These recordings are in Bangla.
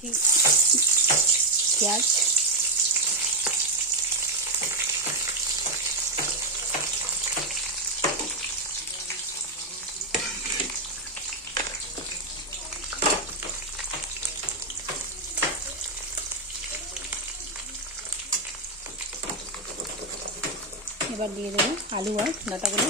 পেঁয়াজ, এবার দিয়ে দেবো আলু আর ডাঁটাগুলো।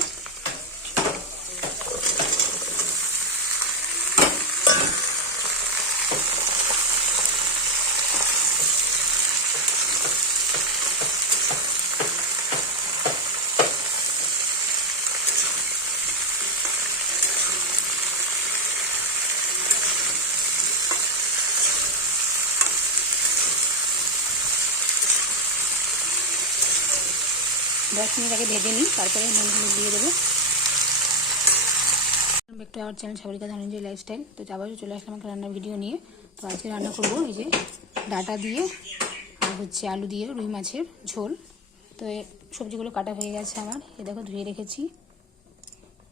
দশ মিনিট আগে ভেজে নিই, তারপরে নুন হলুদ দিয়ে দেবো। একটা আমার চ্যানেল সাগরিকা ধনঞ্জয় লাইফস্টাইল। তো আবারও চলে আসলাম একটা রান্নার ভিডিও নিয়ে। তো আজকে রান্না করবো এই যে ডাঁটা দিয়ে আর হচ্ছে আলু দিয়ে রুই মাছের ঝোল। তো সবজিগুলো কাটা হয়ে গেছে আমার, এ দেখো ধুয়ে রেখেছি।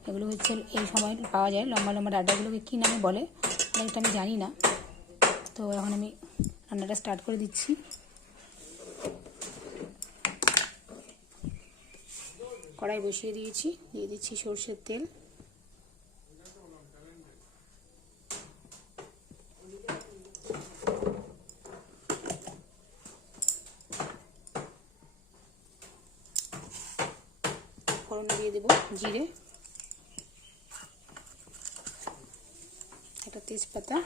এগুলো হচ্ছে এই সময় পাওয়া যায় লম্বা লম্বা ডাঁটাগুলোকে কী নামে বলে এটা আমি জানি না। তো এখন আমি রান্নাটা স্টার্ট করে দিচ্ছি। কড়াই বসিয়ে দিয়েছি, দিয়ে দিচ্ছি সরষের তেল। ফোড়ন দিয়ে দেবো জিরে, একটা তেজপাতা।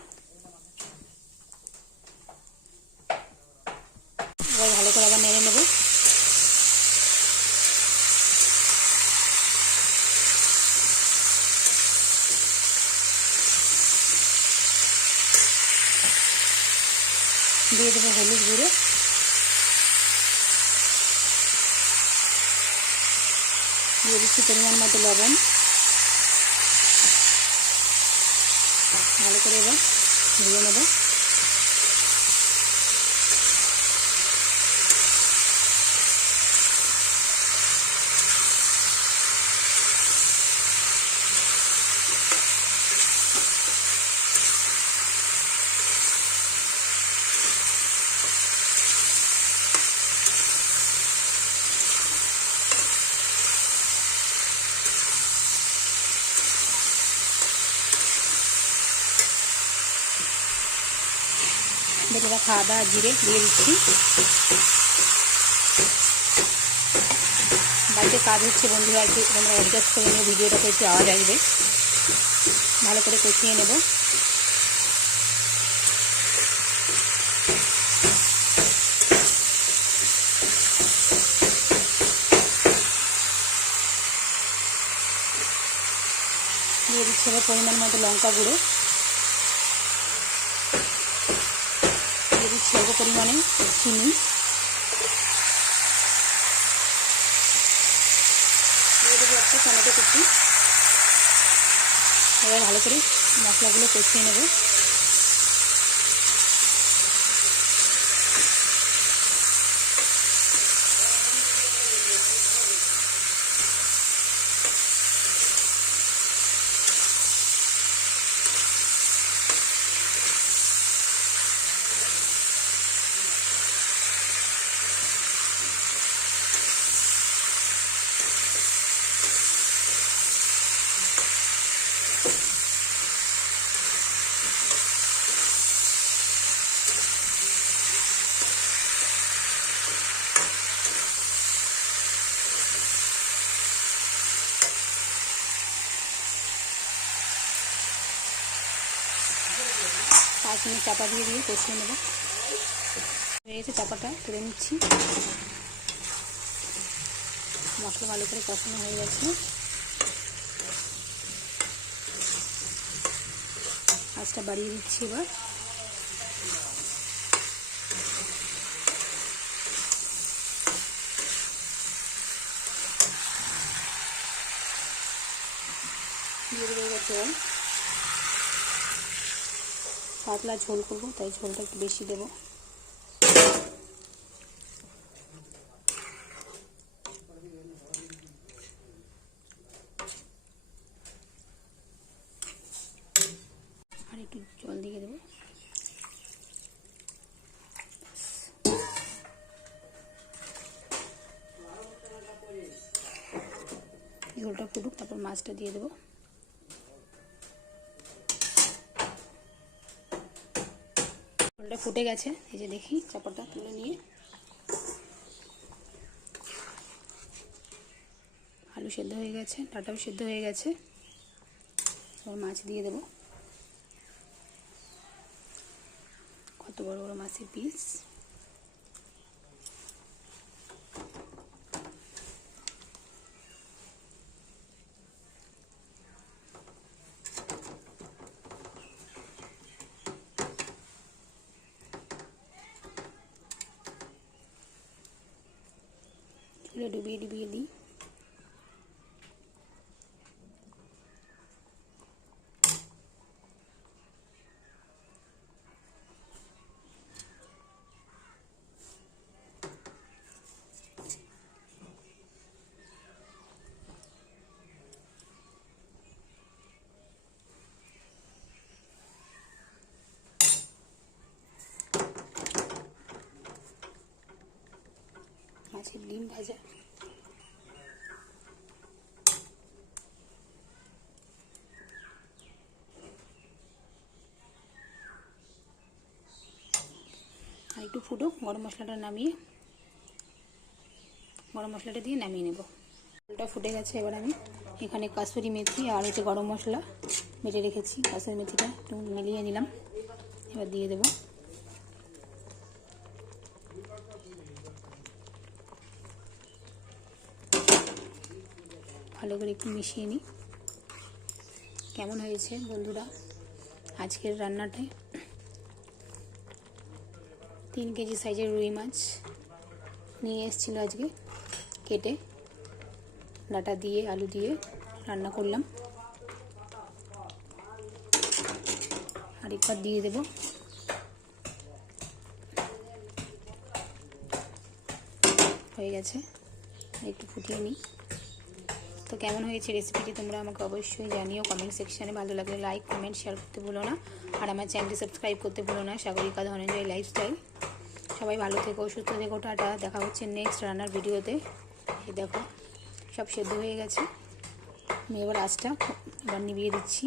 এবার ভালো করে আবার নেড়ে নেব। দিয়ে দেবো হলুদ গুঁড়ো, দিয়ে দিচ্ছি পরিমাণ মতো লবণ। ভালো করে এবার ভেজে নেব। বেটে রাখা আদা জিরে দিয়ে দিচ্ছি। বাড়িতে কাজ হচ্ছে বন্ধুরা, একটু তোমরা অ্যাডজাস্ট করে নিয়ে ভিডিওটাতে একটু আওয়াজ আসবে। ভালো করে কষিয়ে নেব। দিয়ে দিচ্ছি এবার পরিমাণ মতো লঙ্কা গুঁড়ো, দিয়ে দিচ্ছি অল্প পরিমাণে চিনি, দিয়ে দেবো একটা টমেটো কুচি। এবার ভালো করে মশলাগুলো কষিয়ে নেব। পাঁচ মিনিট চাপা দিয়ে কষিয়ে নেব। হয়ে গেছে, চাপাটা তুলে নিচ্ছি। মশলা ভালো করে কষানো হয়ে গেছে। আঁচটা বাড়িয়ে দিচ্ছি এবার। দিয়ে দেবো এবার জল। পাতলা ঝোল করবো, তাই ঝোলটা একটু বেশি দেবো। আর একটু জল দিয়ে দেবো। ঝোলটা ফুটুক, তারপর মাছটা দিয়ে দেবো। ঝোলটা ফুটে গেছে, এই যে দেখি চাপাটা তুলে নিয়ে আলু সেদ্ধ হয়ে গেছে, ডাঁটাও সেদ্ধ হয়ে গেছে। এবার মাছ দিয়ে দেবো। কত বড় বড় মাছের পিস। চুলে ডুবিয়ে ডুবিয়ে দিই। মাছের ডিম ভাজা। আর একটু ফুটুক, গরম মশলাটা দিয়ে নামিয়ে নেব। ঝোলটা ফুটে গেছে, এবার আমি এখানে কাসুরি মেথি আর হচ্ছে গরম মশলা বেটে রেখেছি, কাসুরি মেথিটা একটু মিলিয়ে নিলাম। এবার দিয়ে দেবো। ভালো করে একটু মিশিয়ে নিই। কেমন হয়েছে বন্ধুরা আজকের রান্নাটায়? 3 কেজি সাইজের রুই মাছ নিয়ে এসেছিলো আজকে, কেটে ডাঁটা দিয়ে আলু দিয়ে রান্না করলাম। আরেকবার দিয়ে দেব। হয়ে গেছে, একটু ফুটিয়ে নিই। তো কেমন হয়েছে রেসিপিটি তোমরা আমাকে অবশ্যই জানিও কমেন্ট সেকশানে। ভালো লাগলে লাইক, কমেন্ট, শেয়ার করতে ভুলো না। আর আমার চ্যানেলটি সাবস্ক্রাইব করতে ভুলো না। সাগরিকা ধনঞ্জয় লাইফস্টাইল। সবাই ভালো থেকো, সুস্থ থেকো, টাটা। দেখা হচ্ছে নেক্সট রান্নার ভিডিওতে। এই দেখো সব সেদ্ধ হয়ে গেছে। আমি এবার আঁচটা এবার নিভিয়ে দিচ্ছি।